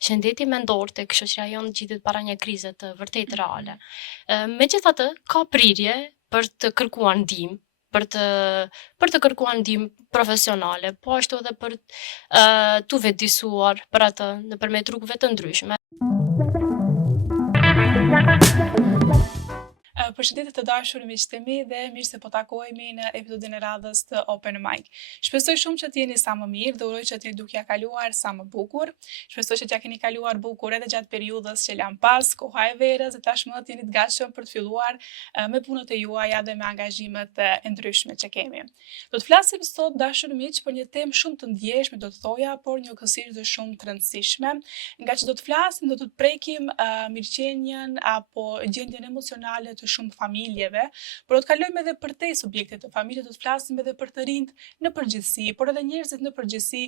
shëndeti mendor tek shoqëria jonë gjitet para një krize të vërtet reale. Megjithatë, ka prirje për të kërkuar ndihmë, për të kërkuar ndihmë profesionale, po ashtu edhe për tu vetëdijsuar për atë nëpërmjet rrugëve të ndryshme. Përshëndetje të dashur miqtë e mi dhe mirë se po takohemi në episodin e radhës të Open Mic. Shpresoj shumë që t'jeni sa më mirë dhe uroj që t'jeni duke ja kaluar sa më bukur. Shpresoj që t'ja keni kaluar bukur edhe gjatë periudhës që lan pas, koha e verës dhe tashmë t'jeni të gatshëm për të filluar me punët e juaja dhe me angazhimet e ndryshme që kemi. Do të flasim sot dashur miq për një temë shumë të ndjeshme, do të thoja, por njëkohësisht dhe shumë të rëndësishme, nga që do të flasim, do të prekim mirëqenien apo gjendjen emocionale të shumë familjeve, por do të kalojmë edhe përtej subjektet të familjes, do të flasim edhe për të rinjt në përgjithësi, por edhe njerëzit në përgjithësi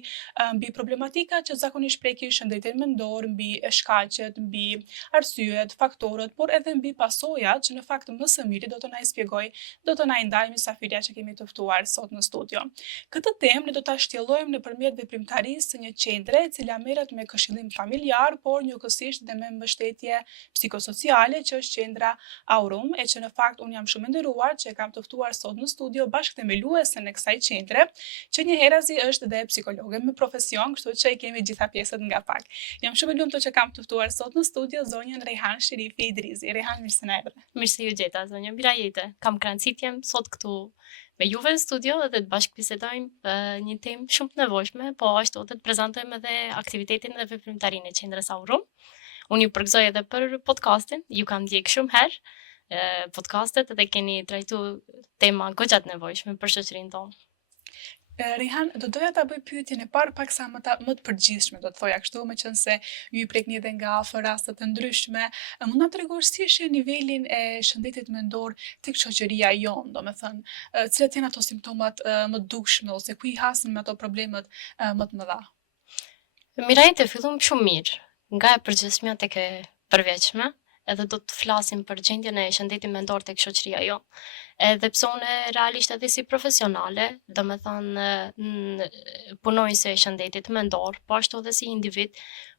mbi problematika që zakonisht prekin shëndetin mendor, mbi shkaqet, mbi arsyet, faktorët, por edhe mbi pasojat që në fakt më së miri do të na i shpjegoj, do të na i ndaj mysafirja që kemi të ftuar sot në studio. Këtë temë ne do ta shtjellojmë nëpërmjet veprimtarisë së një qendre e cila merret me këshillim familjar, por njëkohësisht dhe me mbështetje psikosociale që është qendra Aurum, e që në fakt unë jam shumë nderuar që e kam të ftuar sot në studio bashkë themeluesen e kësaj qendre, që njëherëzi është dhe psikologe me profesion, kështu që i kemi gjitha pjesët nga pak. Jam shumë e lumtur që kam të ftuar sot në studio zonjën Rehan Sherifi Idrizi. Rehan, mirë se na erdhe. Mirë se ju gjeta, zonjë, mira jete. Kam kënaqësi të jem sot këtu me juve në studio dhe të bashkëbisedojmë një temë shumë të nevojshme, po ashtu edhe të prezantojmë edhe aktivitetin dhe veprimtarinë e qendrës Aurum. Unë ju përgëzoj edhe për podcastin, ju kam ndjek shumë herë podcastet dhe keni trajtu tema goxha të nevojshme për shoqërinë tonë. Rehan, do doja ta bëj pyetjen e parë paksa më të përgjithshme, do të thoja kështu, meqense ju i prekni edhe nga afër raste të ndryshme. Mund na tregosh si është nivelin e shëndetit mendor tek shoqëria jonë, domethënë, cilat janë ato simptomat më të dukshme ose ku i hasin me ato problemet më të mëdha? Mirajte, fillum shumë mirë, nga e përgjithshmja tek e përveçme, edhe do të flasim për gjendjen e shëndetit mendor tek shoqëria jonë. Edhe pse unë realisht edhe si profesionale, domethënë punonjëse e shëndetit mendor, po ashtu edhe si individ,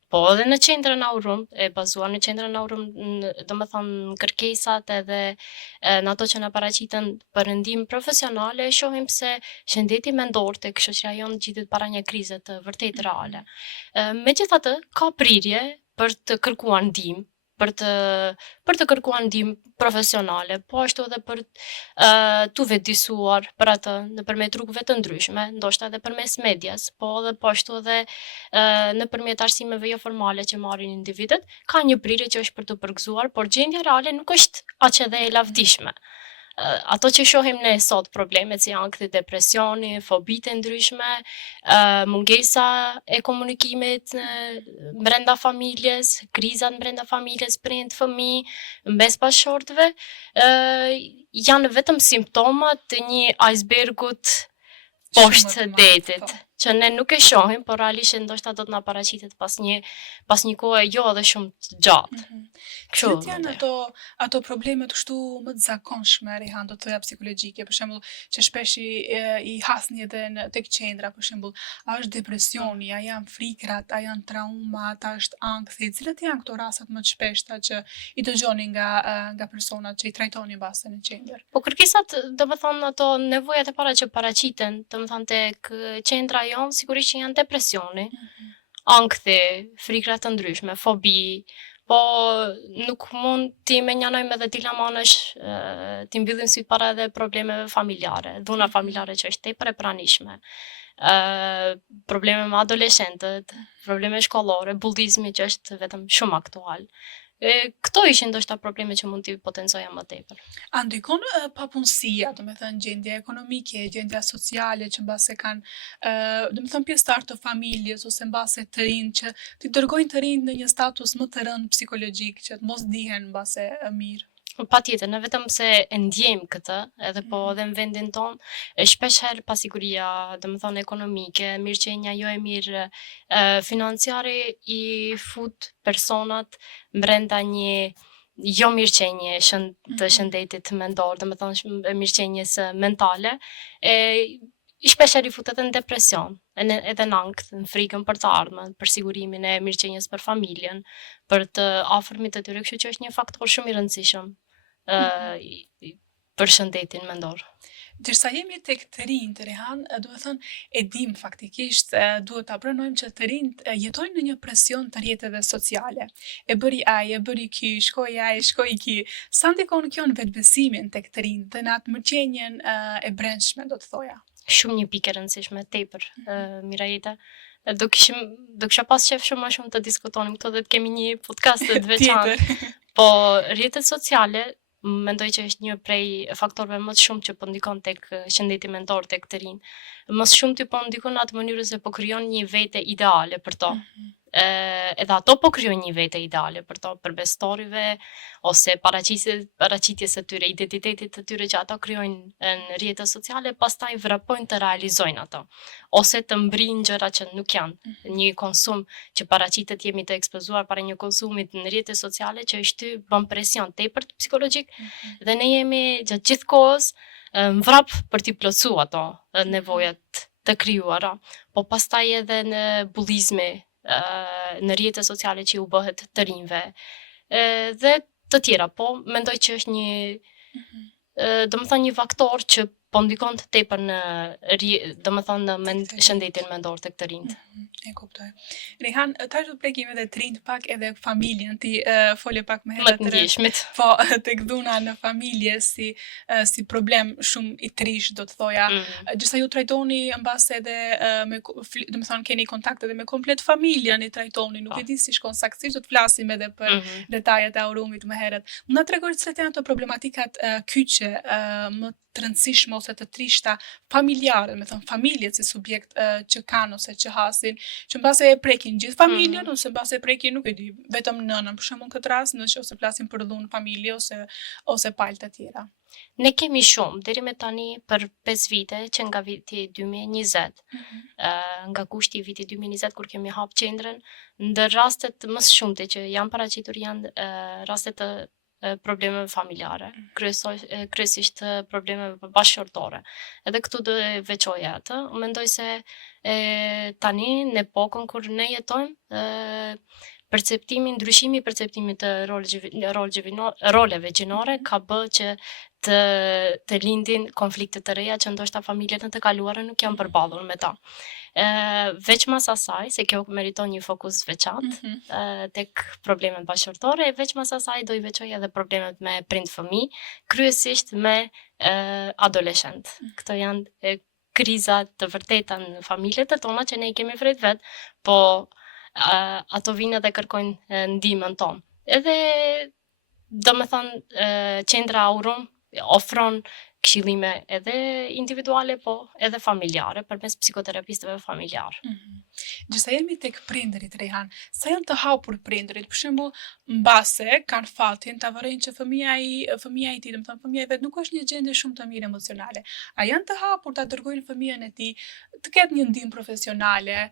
po edhe në qendrën Aurum, e bazuar në qendrën Aurum, domethënë kërkesat edhe në ato që na paraqiten për ndihmë profesionale, shohim se shëndeti mendor tek shoqëria jonë gjitet para një krize të vërtet reale. Megjithatë, ka prirje për të kërkuar ndihmë, për të kërkuar ndihmë profesionale, po ashtu edhe për tu vetëdijsuar për atë nëpërmjet rrugëve të ndryshme, ndoshta edhe përmes medias, po ashtu edhe nëpërmjet arsimeve jo formale që marrin individët, ka një prirje që është për të përgëzuar, por gjendja reale nuk është aq edhe e lavdishme. Ato që shohim ne sot, problemet si ankthi, depresioni, fobitë e ndryshme, mungesa e komunikimit brenda familjes, krizat brenda familjes, prind, fëmijë, mes bashkëshortëve, janë vetëm simptoma të një icebergut poshtë detit, që ne nuk e shohim, por realisht ndoshta do të na paraqitet pas një kohe jo edhe shumë të gjatë. Cilat janë ato problemet kështu më të zakonshme, Rehan, do të thoja psikologjike, për shembull, që shpesh i hasni edhe tek qendra, për shembull, a është depresioni, a janë frikrat, a janë traumat, a është ankthi, cilat janë këto rastet më të shpeshta që i dëgjoni nga personat që i trajtoni mbase në qendër? Po kërkesat, domethënë ato nevojat e para që paraqiten, domethënë tek qendra jonë, sigurisht që janë depresioni, ankthi, frikra të ndryshme, fobi, po nuk mund t'i menjanojmë edhe t'i lamanësh, t'i mbyllim syt para edhe problemeve familjare, dhuna familjare që është tepër e pranishme, probleme me adoleshentët, probleme shkollore, bullizmi që është vetëm shumë aktual. Këto ishin ndoshta probleme që mund t'i potencoja më tepër. A ndikon papunësia, domethënë gjendja ekonomike, gjendja sociale që mbase kanë, domethënë pjesëtar të familjes ose mbase të rinj që t'i dërgojnë të rinj në një status më të rënd psikologjik që të mos ndihen mbase mirë? Patjetër, ne vetëm se e ndjejmë këtë, edhe po edhe në vendin tonë, shpesh herë pasiguria, domethënë ekonomike, mirëqenia jo e mirë financiare i fut personat brenda një jo mirëqenie të shëndetit mendor, domethënë mirëqenies mentale, shpesh i futet në depresion, edhe në ankth, në frikën për të ardhmen, për sigurimin e mirëqenies për familjen, për të afërmit të tyre, kështu që është një faktor shumë i rëndësishëm për shëndetin mendor. Ndërsa jemi tek të rinjt, Rehan, duhet thënë, e dim faktikisht, duhet ta pranojmë që të rinjt jetojnë në një presion të rrjeteve sociale. E bëri ai, e bëri ky, shkoi ai, shkoi ky. Sa ndikon kjo në vetbesimin tek të rinjt dhe në atë mirëqenien e brendshme, do të thoja? Shumë një pikë e rëndësishme, tepër, Mirajeta. Do kisha pas qef shumë më shumë të diskutonim këto dhe të kemi një podcast të veçantë. Po rrjetet sociale mendoj që është një prej faktorëve më të shumë që po ndikon tek shëndeti mendor tek të rinj. Më shumë ty po ndikon në atë mënyrë se po krijon një vete ideale për to. Edhe ato po krijojnë një vete ideale për to, përbes storive ose paraqitjes së tyre, identitetit të tyre që ato krijojnë në rrjete sociale, pastaj vrapojnë të realizojnë ato, ose të mbrijnë gjëra që nuk janë. Një konsum që paraqitet jemi të ekspozuar para një konsumit në rrjete sociale që është bën presion tepër psikologjik dhe ne jemi gjatë gjithë kohës mvrap për t'i plotësuar ato nevojat të krijuara, po pastaj edhe në bullizme në rrjete sociale që u bëhet të rinjve dhe të tjera, po mendoj që është një faktor që po ndikon të tepër në shëndetin mendor tek të rinjt. E kuptoj. Rehan, tash do prekim edhe të rinjt pak edhe familjen, ti fole pak më Më herët të ndjeshmit. po tek dhuna në familje si problem shumë i trish, do të thoja. Gjithsa ju trajtoni mbas edhe do të thonë keni kontakt edhe me komplet familjen i trajtoni, nuk e di si shkon saktësisht, do të flasim edhe për detajet e Aurumit më herët. Mund na tregoj cilat janë ato problematikat kyçe më të rëndësishme ose të trishta familjare, me thënë familjet si subjekt që kanë ose që hasin, që mbase e prekin gjithë familjen ose mbase e prekin, nuk e di, vetëm nënën, për shembull këtë rast, nëse flasim për dhunë familje ose palë të tjera. Ne kemi shumë, deri me tani për 5 vite që nga viti 2020, nga kushti i vitit 2020 kur kemi hap qendrën, ndër rastet më së shumti që janë paraqitur janë rastet të problemeve familjare, kryesisht problemeve bashkëtorë. Edhe këtu do e veçoja atë. Mendoj se tani në epokën kur ne jetojmë, ndryshimi i perceptimit të roleve gjinore ka bë që të lindin konflikte të reja që ndoshta familjet në të kaluara nuk janë përballur me ta. Veç mas asaj, se kjo meriton një fokus veçantë tek problemet bashkëtorë, e veç mas asaj do i veçoj edhe problemet me prind-fëmijë, kryesisht me adoleshent. Këto janë krizat të vërteta në familjet e tona që ne i kemi vret vet, po ato vinë dhe kërkojnë ndihmën tonë. Edhe domethënë qendra Aurum ofron këshillime edhe individuale, po edhe familjare, përmes psikoterapistëve familjar. Gjithsa jemi tek prindërit, Rehan, sa janë të hapur prindërit, për shembull, mbase kanë fatin ta vërejnë që fëmia i tij, domethënë fëmia i vet nuk është një gjendje shumë të mirë emocionale. A janë të hapur ta dërgojnë fëmijën e tij të ketë një ndihmë profesionale,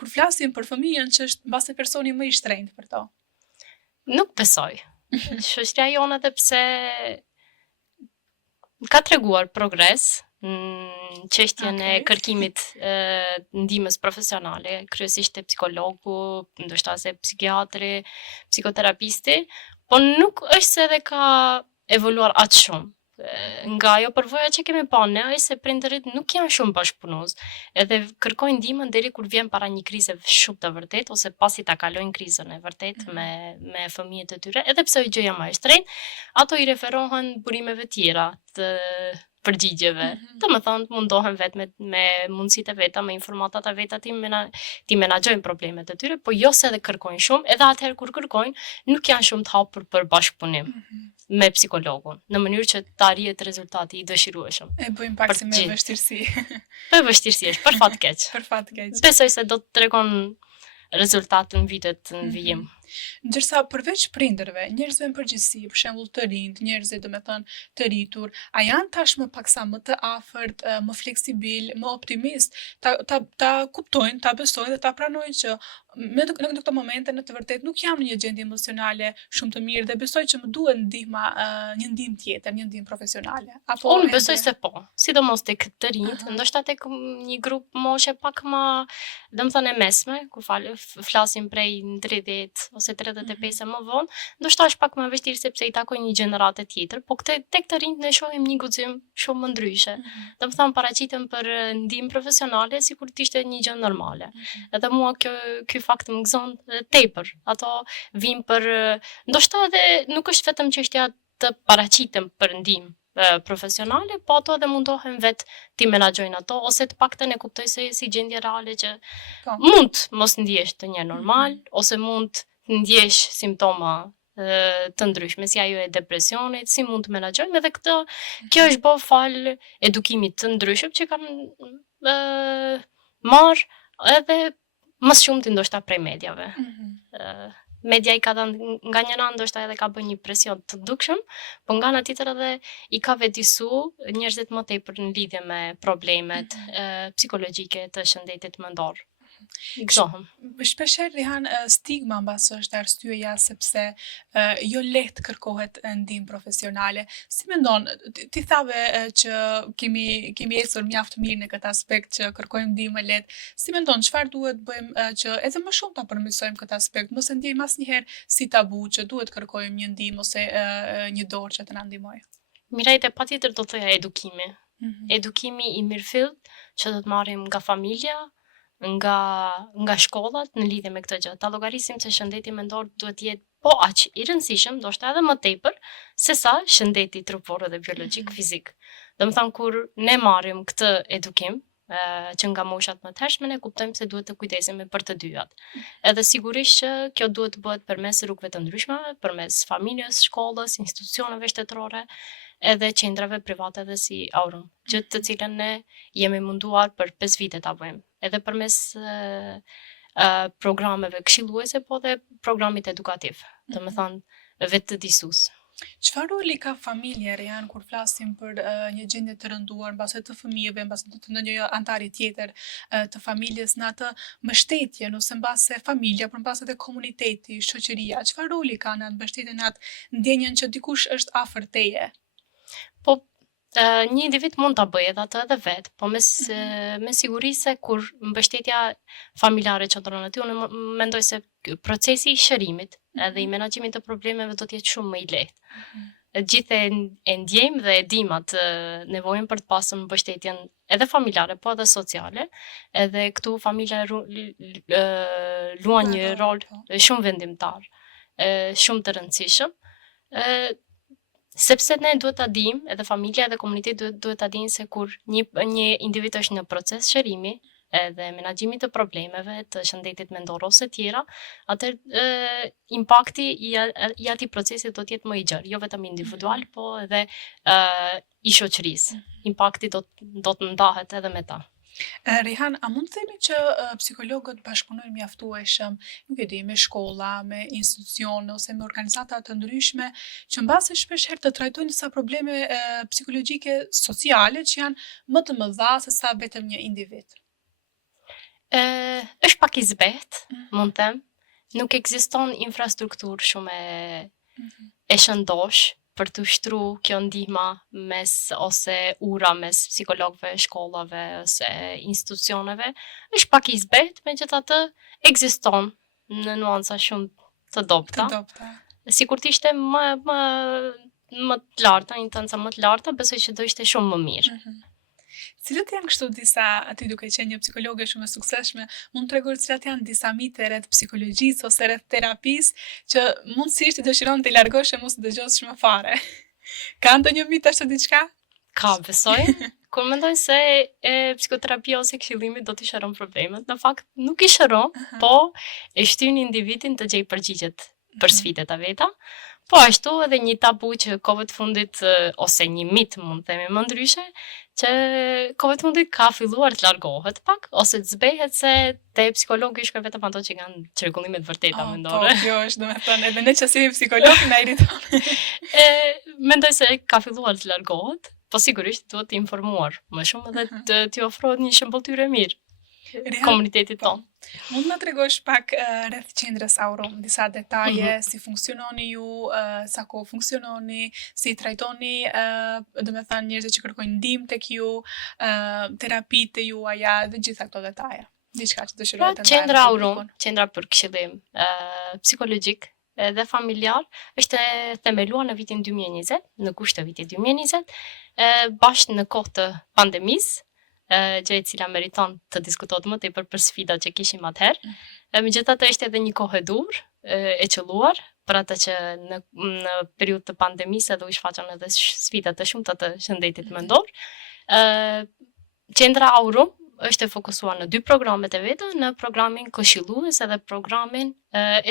kur flasim për fëmijën që është mbase personi më i shtrenjtë për to? Nuk besoj. Shoqëria jone edhe pse ka treguar progres në çështjen e kërkimit ndihmës profesionale, kryesisht te psikologu, ndoshta se psikiatri, psikoterapisti, po nuk është se edhe ka evoluar aq shumë. Nga ajo përvoja që kemi pa ne, është se prindërit nuk janë shumë bashkëpunues, edhe kërkojnë ndihmën deri kur vjen para një krize shumë të vërtetë ose pasi ta kalojnë krizën e vërtetë me fëmijët e tyre, edhe pse gjëja më e shtrenjtë, ato i referohen burimeve tjera të përgjigjeve. Domethënë mundohen vetë me mundësitë e veta, me informatat e veta ti menaxhojnë problemet e tyre, po jo se edhe kërkojnë shumë, edhe atëherë kur kërkojnë, nuk janë shumë të hapur për bashkëpunim me psikologun, në mënyrë që të arrihet rezultati i dëshirueshëm. E bëjmë pak si me vështirësi. Me vështirësi është, për fat keq. Për fat keq. Besoj se do të tregon rezultat në vitet në vijim. Ndërsa përveç prindërve, njerëzve në përgjithësi, për shembull të rinjt, njerëzve domethënë të rritur, a janë tashmë paksa më të afërt, më fleksibil, më optimist, ta kuptojnë, ta besojnë dhe ta pranojnë që në këto momente në të vërtetë nuk jam në një gjendje emocionale shumë të mirë dhe besoj që më duhet ndihma, një ndihmë tjetër, një ndihmë profesionale. Apo Unë besoj se po, sidomos tek të rinjt, Aha. ndoshta tek një grup moshe pak më, domethënë e mesme, flasim prej 30 ose 35 e më vonë, ndoshta është pak më e vështirë sepse i takoj një gjenerate tjetër, po tek të rinjt ne shohim një guxim shumë më ndryshe. Domethënë paraqiten për ndihmë profesionale sikur të ishte një gjë normale. Edhe mua ky fakt më gëzon tepër. Ato vijnë për ndoshta edhe nuk është vetëm çështja të paraqiten për ndihmë profesionale, po ato edhe mundohen vetë ti menaxhojnë ato, ose të paktën e kuptoj se si gjendje reale që Po. mund mos ndjesh të një normal, ose mund të ndjesh simptoma të ndryshme, si ajo e depresionit, si mund të menaxhojmë edhe këtë, kjo është bërë fal edukimit të ndryshëm që kanë marrë edhe më shumë të ndoshta prej mediave. Media i ka dhënë nga një anë ndoshta edhe ka bërë një presion të dukshëm, po nga ana tjetër edhe i ka vetisu njerëzit më tepër në lidhje me problemet psikologjike të shëndetit mendor. I gëzohem. Shpeshherë Rihan, stigma mbas është arsyeja sepse jo lehtë kërkohet ndihmë profesionale. Si mendon, ti thave që kemi ecur mjaft mirë në këtë aspekt që kërkojmë ndihmë më lehtë. Si mendon, çfarë duhet bëjmë që edhe më shumë ta përmirësojmë këtë aspekt, mos e ndjejmë asnjëherë si tabu që duhet kërkojmë një ndihmë ose një dorë që të na ndihmojë? Mirajte, patjetër do thoya edukimi. Edukimi i mirëfillt që do të marrim nga familja, nga shkollat në lidhje me këtë gjë. Ta llogarisim se shëndeti mendor duhet jetë po aq i rëndësishëm, ndoshta edhe më tepër, se sa shëndeti trupor dhe biologjik fizik. Domethënë kur ne marrim këtë edukim, që nga moshat më të hershme ne kuptojmë se duhet të kujdesemi për të dyjat. Edhe sigurisht që kjo duhet të bëhet përmes rrugëve të ndryshme, përmes familjes, shkollës, institucioneve shtetërore, edhe qendrave private dhe si Aurum, gjë të cilën ne jemi munduar për 5 vite ta bëjmë. Edhe përmes programeve këshilluese, po dhe programit edukativ, domethënë vetë të disues. Çfarë roli ka familja Rian kur flasim për një gjendje të rënduar mbase të fëmijëve, mbase të ndonjë antari tjetër të familjes në atë mbështetje, ose mbase familja, por mbase edhe komuniteti, shoqëria, çfarë roli ka në atë mbështetje, në atë ndjenjen që dikush është afër teje? Po një individ mund ta bëjë edhe atë edhe vetë, po me siguri se kur mbështetja familjare qëndron aty, unë mendoj se procesi i shërimit edhe i menaxhimit të problemeve do të jetë shumë më i lehtë. Gjithë e ndjejmë dhe e dim atë nevojën për të pasur mbështetjen edhe familjare, po edhe sociale, edhe këtu familja luan një rol shumë vendimtar, shumë të rëndësishëm. Sepse ne duhet ta dimë, edhe familja edhe komuniteti duhet ta dinë se kur një individ është në proces shërimi, edhe menaxhimit të problemeve të shëndetit mendor ose tjera, atëherë impakti i atij procesi do të jetë më i gjerë, jo vetëm individual, po edhe i shoqërisë. Impakti do të ndahet edhe me ta. Rihan, a mund të themi që psikologët bashkëpunojnë mjaftueshëm, nuk e di, me shkolla, me institucione ose me organizata të ndryshme, që mbase shpeshherë të trajtojnë disa probleme psikologjike sociale që janë më të mëdha se sa vetëm një individ? Është pak i zbehtë, mund të them. Nuk ekziston infrastrukturë shumë e shëndosh për të ushtru kjo ndihma ose ura mes psikologëve, shkollave ose institucioneve, është pak i zbehtë, megjithatë ekziston në nuanca shumë të dobta. Sikur të ishte më të larta, intenca më të larta, besoj që do ishte shumë më mirë. Cilët janë kështu disa, aty duke qenë një psikologe shumë e suksesshme, mund të tregoj cilat janë disa mite rreth psikologjisë ose rreth terapisë që mundësisht i dëshiron të i largosh e mos të dëgjosh më fare? Ka ndonjë mit ashtu diçka? Ka, besoj. Kur mendoj se psikoterapia ose këshillimi do t'i shëron problemet, në fakt nuk i shëron, po e shtyn individin të gjej përgjigjet për sfidat e veta, Po ashtu edhe një tabu që kohëve të fundit ose një mit mund të themi më ndryshe, që kohëve të fundit ka filluar të largohet pak ose të zbehet se te psikologi shkojnë vetëm ato që kanë çrregullime të vërteta Po, mendore. kjo është, domethënë, edhe ne që si psikolog na irriton. Mendoj se ka filluar të largohet, po sigurisht duhet të informuar më shumë edhe t'i ofrohet një shëmbulltyrë e mirë komunitetit Po. tonë. Mund na tregosh pak rreth qendrës Aurum, disa detaje, si funksiononi ju, sa kohë funksiononi, si trajtoni, domethënë njerëzit që kërkojnë ndihmë tek ju, terapitë e juaja dhe gjitha këto detaje. Diçka që dëshiroj të Qendra Aurum, qendra për këshillim psikologjik dhe familjar, është themeluar në vitin 2020, në gusht të vitit 2020, bashkë në kohë të pandemisë, gjë e cila meriton të diskutohet më tepër për sfidat që kishim atëherë. Megjithatë është edhe një kohë e dur, e qelluar, për ata që në periudhë të pandemisë edhe u shfaqën edhe sfida të shumta të shëndetit mendor. Qendra Aurum është e fokusuar në 2 programet e veta, në programin këshillues edhe programin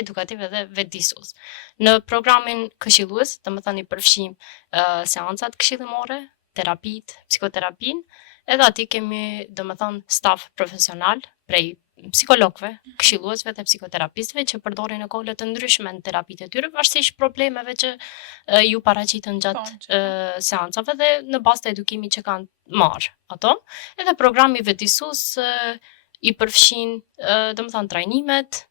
edukativ edhe vetëdijsues. Në programin këshillues, domethënë i përfshijm seancat këshillimore, terapitë, psikoterapin, edhe aty kemi domethënë staf profesional prej psikologëve, këshilluesve dhe psikoterapistëve që përdorin në kohë të ndryshme në terapitë e tyre, varësisht problemeve që ju paraqiten gjatë seancave dhe në bazë të edukimit që kanë marrë ato. Edhe programi vetëdijsues i përfshin domethënë trajnimet,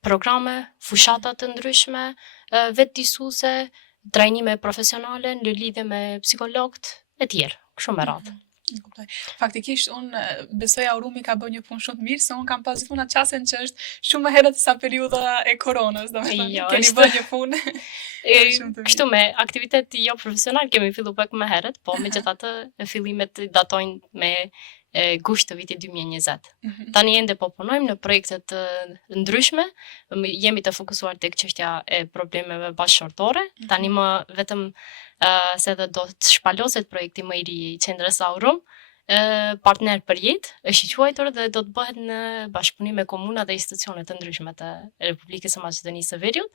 programe, fushata të ndryshme, vetëdijsuese, trajnime profesionale në lidhje me psikologët e tjerë, kështu me radhë. Kuptoj. Faktikisht unë besoj Aurumi ka bërë një punë shumë të mirë, se unë kam pas gjithmonë atë çastin që është shumë më herët sa periudha e koronës, domethënë keni bërë një punë shumë të mirë. Kështu me aktivitet jo profesional kemi filluar pak më herët, po megjithatë fillimet datojnë me gusht të vitit 2020. Tani ende po punojmë në projekte të ndryshme, jemi të fokusuar tek çështja e problemeve bashkëshortore. Tani më vetëm se edhe do të shpaloset projekti më i ri i qendrës Aurum, partner për jetë, është i quajtur dhe do të bëhet në bashkëpunim me komuna dhe institucione të ndryshme të Republikës së Maqedonisë së Veriut.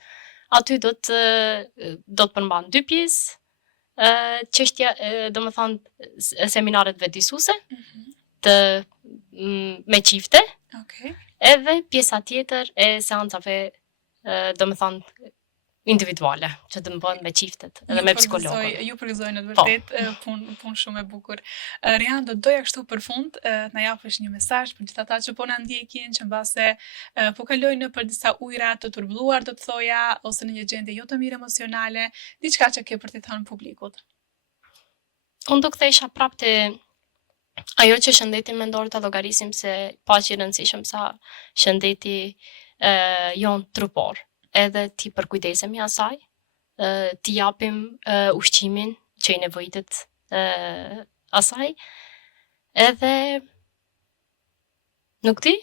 Aty do të përmban 2 pjesë, çështja domethënë seminaret vetëdijsuese me çifte, edhe pjesa tjetër e seancave domethënë individuale, që të bëhen me çiftet edhe me psikologët. Ju përgëzoj në të vërtetë punë shumë e bukur. Rian, do doja kështu për fund të na japësh një mesazh për gjithë ata që po na ndjekin, që mbase po kalojnë nëpër disa ujëra të turbulluar, do të thoja, ose në një gjendje jo të mirë emocionale, diçka që ke për t'i thënë publikut. Unë do kthehesha prapë te ajo që shëndetin mendor ta llogarisim se paq i rëndësishëm sa shëndeti jon trupor. Edhe ti përkujdesemi asaj, ti japim ushqimin që i nevojitet asaj, edhe nuk di?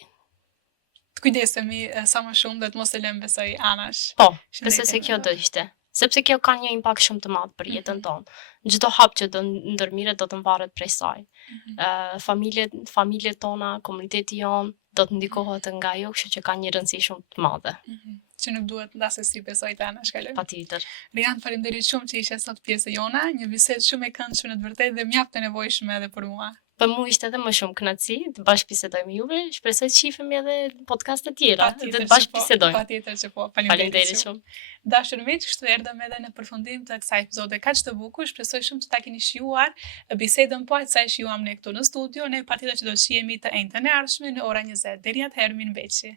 Të kujdesemi sa më shumë dhe të mos e lëmë besoj anash. Po, besoj se kjo do ishte. Sepse kjo ka një impakt shumë të madh për jetën tonë. Çdo hap që do ndërmiret do të mbarret prej saj. Familjet tona, komuniteti jon do të ndikohet nga ajo, kështu që ka një rëndësi shumë të madhe. Që nuk duhet ndasesi besoj të ana shkaloj. Patjetër. Rian, faleminderit shumë që ishe sot pjesë e jona, një bisedë shumë e këndshme në të vërtetë dhe mjaft e nevojshme edhe për mua. Për mua ishte edhe më shumë kënaqësi të bashkëbisedoj me juve, shpresoj të shihemi edhe në podcaste tjera, dhe të bashkëbisedojmë. Patjetër që po. Faleminderit shumë. Dashur miq, kështu erdhëm edhe në përfundim të kësaj episode kaq të bukur. Shpresoj shumë që ta keni shijuar bisedën po aq sa e shijuam ne këtu në studio. Ne patjetër që do të shihemi të njëjtën e ardhshme në ora 20. Deri atëherë, mirëmbëjtje.